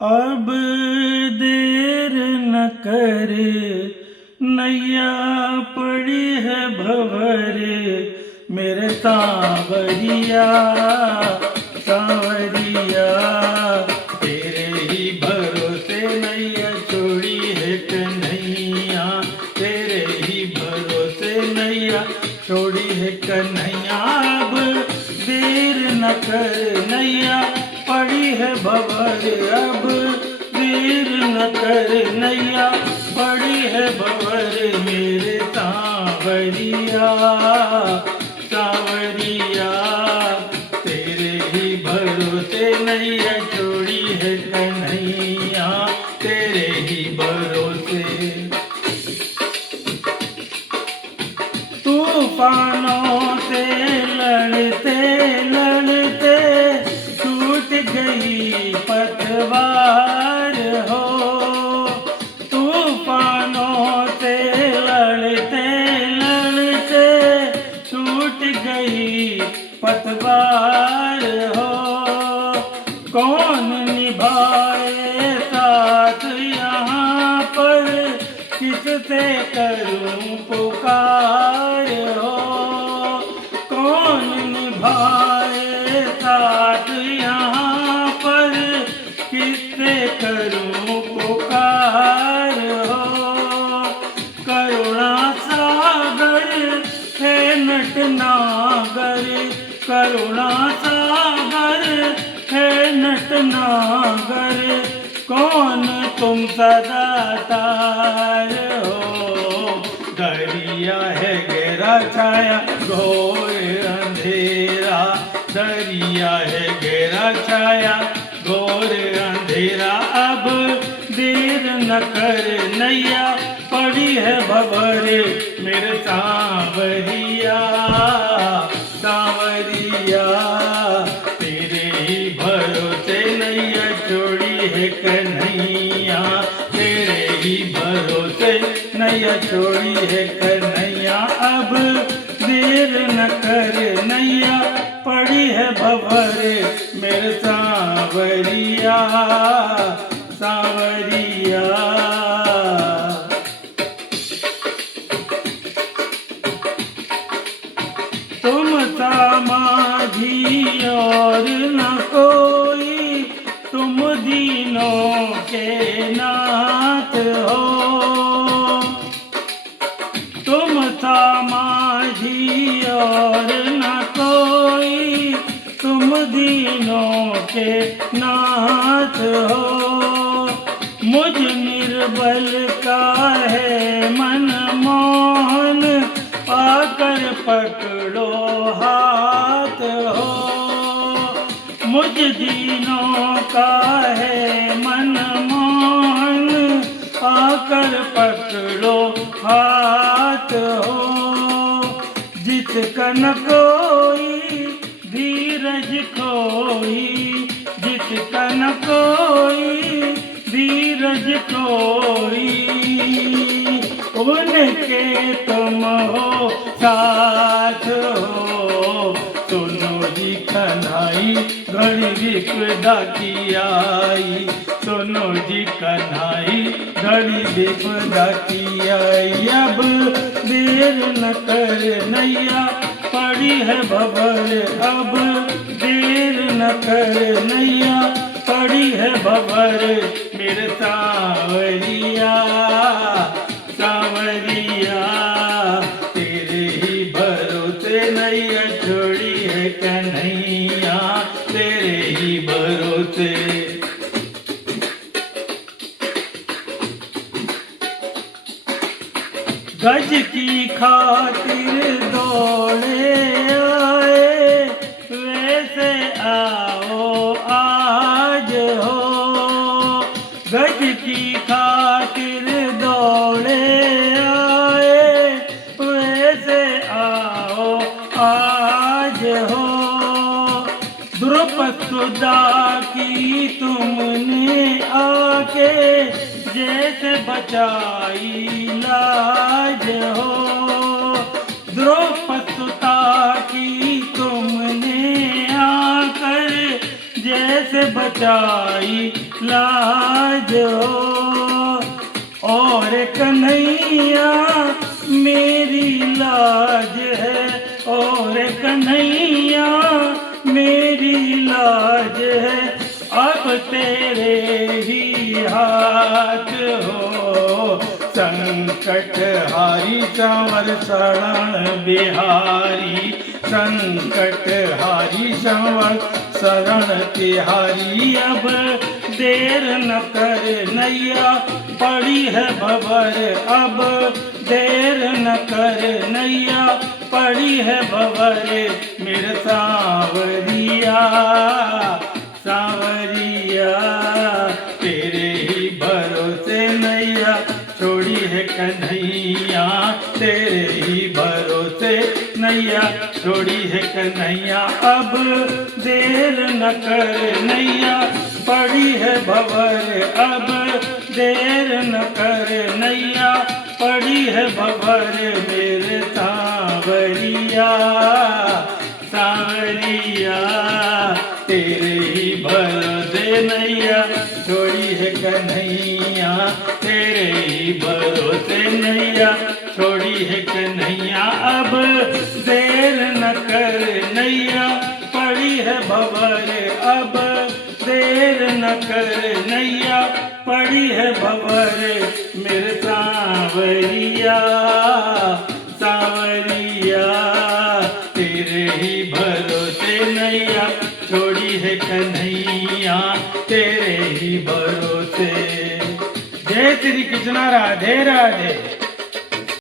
अब देर न कर, नैया पड़ी है भंवर, मेरे सांवरिया सांवरिया। तेरे ही भरोसे नैया छोड़ी है कन्हैया, तेरे ही भरोसे नैया छोड़ी है कन्हैया। अब देर न कर, नैया पड़ी है भंवर, अब देर न कर, नैया पड़ी है भंवर, मेरे सांवरिया सांवरिया। तेरे ही भरोसे नैया छोड़ी है कन्हैया, तेरे ही भरोसे। तूफानों से लड़ते लड़ते टूट गई पतवार हो, तूफानों से लड़ते लड़ते टूट गई पतवार हो। कौन निभाए साथ यहाँ पर, किससे करूं पुकार हो। कौन निभाए साथ यहाँ पर, किससे करूं पुकार हो। करुणा सागर है नटनागर, करुणा सागर है नटनागर। कौन तुम सदा तार हो, दरिया है गहरा छाया घोर अंधेरा, दरिया है गहरा छाया घोर अंधेरा। अब देर न कर, नैया पड़ी है भंवर, मेरे सांवरिया सांवरिया। तेरे ही भरोसे नैया छोड़ी है कन्हैया, तेरे ही भरोसे नैया छोड़ी है कन्हैया। अब देर न कर, नैया पड़ी है भंवर, मेरे सांवरिया सांवरिया। तुम समाधि और न कोई, तुम दीनों के नाथ हो। तुम समाधि और न कोई, तुम दीनों के नाथ हो। मुझ निर्बल का है मन मोहन, आकर पकड़ो हाथ हो। मुझ दीनों का है मन मोहन, आकर पकड़ो हाथ हो। जिसका न कोई धीरज खोई, जिसका न कोई धीरज खोई, उनके तुम हो साथ हो। सुनो जी कन्हई घड़ी विपदा की आई, सुनो जी कन्हई घड़ी विपदा की आई। अब देर न कर, नैया पड़ी है भंवर, अब देर न कर, नैया पड़ी है भंवर, मेरे सांवरिया सांवरिया। तेरे ही भरोसे नैया छोड़ी है कन्हैया, तेरे ही भरोसे। गज की खातिर दौड़े आए, वैसे आओ आज हो। गज की खातिर दौड़े आए, वैसे आओ आज हो। द्रुपद सुधा की तुमने आके, जैसे बचाई लाज हो। द्रौपद सुता की तुमने आकर, जैसे बचाई लाज हो। और कन्हैया मेरी लाज है, और कन्हैया मेरी लाज है, अब तेरे ही हाथ हो। संकट हारी संवर शरण बिहारी, संकट हारी संवर शरण तिहारी। अब देर न कर नैया पड़ी है भंवर, अब देर न कर नैया पड़ी है भंवर। मेरे सांवरिया सांवरिया, तेरे ही भरोसे नैया छोड़ी है कन्हैया, तेरे ही भरोसे नैया छोड़ी है कन्हैया। अब देर न कर नैया पड़ी है भंवर, अब देर न कर नैया पड़ी है भंवर। मेरे सांवरिया सांवरिया, तेरे ही भरोसे नैया छोड़ी है कन्हैया, तेरे ही भरोसे नैया छोड़ी है कन्हैया। अब देर न कर नैया पड़ी है भंवर, अब देर न कर नैया पड़ी है भंवर। मेरे सांवरिया सांवरिया, तेरे ही भरोसे नैया छोड़ी है कन्हैया, तेरे ही भरोसे। जय श्री कृष्ण, राधे राधे।